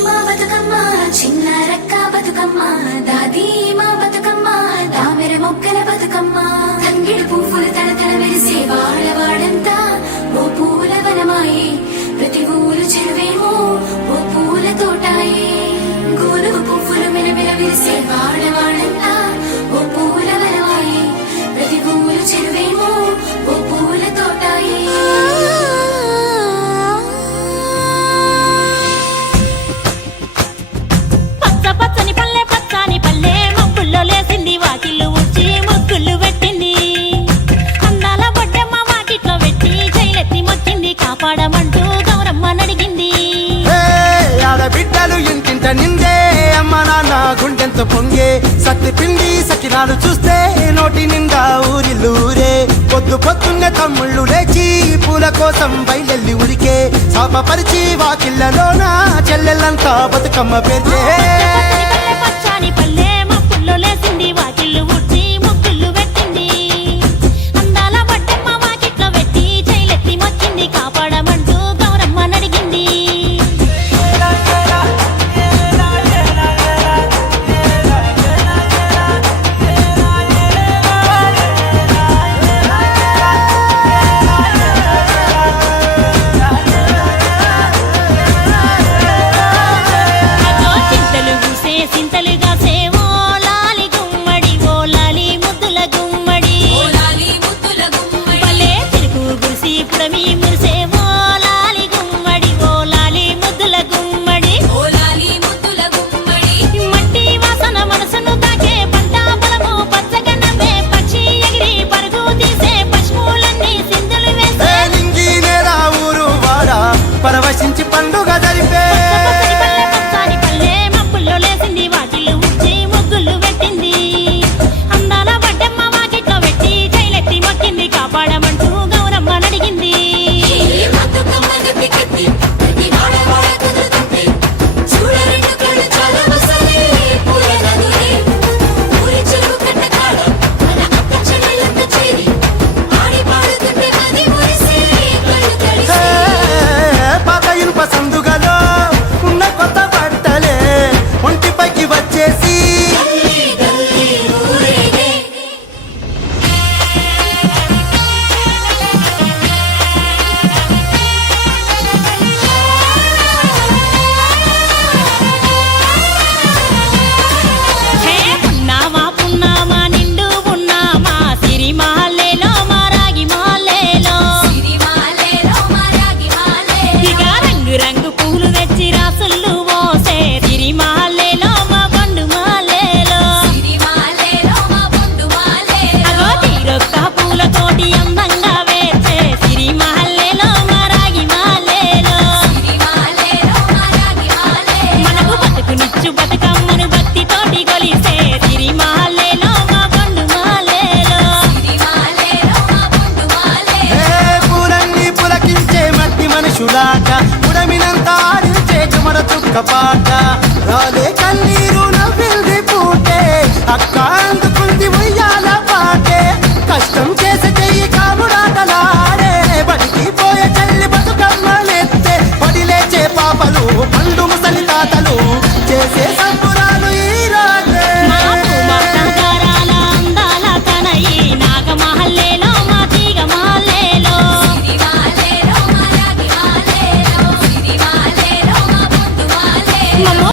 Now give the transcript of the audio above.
మా బతుకమ్మ చిన్న రక్క బతుకమ్మ దాది మా బతుకమ్మ దామెర మొక్కల బతుకమ్మ తంగిడు పువ్వులు తడతడ మెరిసే వాడవాడంతా ఓ పూల వనమాయే ప్రతి ఊరు చెరువేమో ఓ పూల తోటాయే గోలుగు పువ్వులు మెలమెల విరిసే వాడవాడంతా ఓ పూల వనమాయే ప్రతి ఊరు చెరువేమో ఓ పూల తోటాయే పచ్చని పల్లె పచ్చని పల్లె మబ్బుల్లో లేసింది వాకిళ్ళు ఊడ్చి ముగ్గులు పెట్టింది అందాల బొడ్డమ్మ వాకిట్లో పెట్టి జైలెత్తి మొక్కింది కాపాడమంటూ గౌరమ్మ నడిగింది ఆడబిడ్డలు ఇంటింట నిందే అమ్మ నాన్న గుండెంతో పొంగే సత్తి పిండి సకినాలు చూస్తే నోటి నిండా ఊరిల్లూరే పొద్దు పొద్దున్నే తమ్ముళ్ళు లేచి పూల కోసం బయలెల్లి ఉరికే శాపపరిచి వాకిళ్ళలోన చెల్లెళ్ళంతా బతుకమ్మ పేర్చే పచ్చని పల్లె మబ్బుల్లో లేసింది వాకిళ్ళు ఊడ్చి ముగ్గులు పెట్టింది అందాల బొడ్డమ్మ వాకిట్లో పెట్టి జైలెత్తి మొక్కింది కాపాడమంటూ గౌరమ్మ నడిగింది చింతలుగా సేవో లాలి గుమ్మడి ఓ లాలి ముద్దుల గుమ్మడి భలే తిరుగు గురిసి పుడమి మురిసేవో లాలి గుమ్మడి ఓ లాలి ముద్దుల గుమ్మడి మట్టి వాసన మనసును తాకే పంట బలము పచ్చగా నవ్వే పక్షి ఎగిరి పరుగు తీసే పశువులన్నీ సింధులు వేసే నింగి నేరా ఊరు వాడా పరవశించి పండుగ జరిపే పచ్చని పల్లె మబ్బుల్లో లేసింది వాకిళ్ళు ఊడ్చి ముగ్గులు పెట్టింది అందాల బొడ్డమ్మ వాకిట్లో పెట్టి జైలెత్తి మొక్కింది కాపాడమంటూ గౌరమ్మ నడిగింది పాత ఇనుప సందుగలో ఉన్న కొత్త బట్టలే ఒంటిపైకి వచ్చేసి హే పున్నామా పున్నామా నిండు పున్నామా సిరి మహల్లేలో మా రాగి మహల్లేలో ఇక రంగు రంగు పూలు తెచ్చి రాసుళ్ళు మోసే సిరి మహల్లేలో మా పండు మహల్లేలో అగో తీరొక్క పూలతోటి అందంగా వేసే సిరి మహల్లేలో మా రాగి మహల్లేలో మనకు బతుకునిచ్చు బతుకమ్మను భక్తితోటి కొలిసే సిరి మహల్లేలో మా పండు మహల్లేలో పూలన్నీ పులకించే మట్టి మనుషులాట ఉడమినంతా ఆడించే చుమర చుక్క పాట రాలే కన్నీరు నవ్వింది పూటే అక్క అందుకుంది ఉయ్యాల పాటే కష్టం చేసి చెయ్యి కాముడాటలాడే బడికి పోయే చెల్లి బతుకమ్మ నెత్తే పడి లేచే పాపలు పండు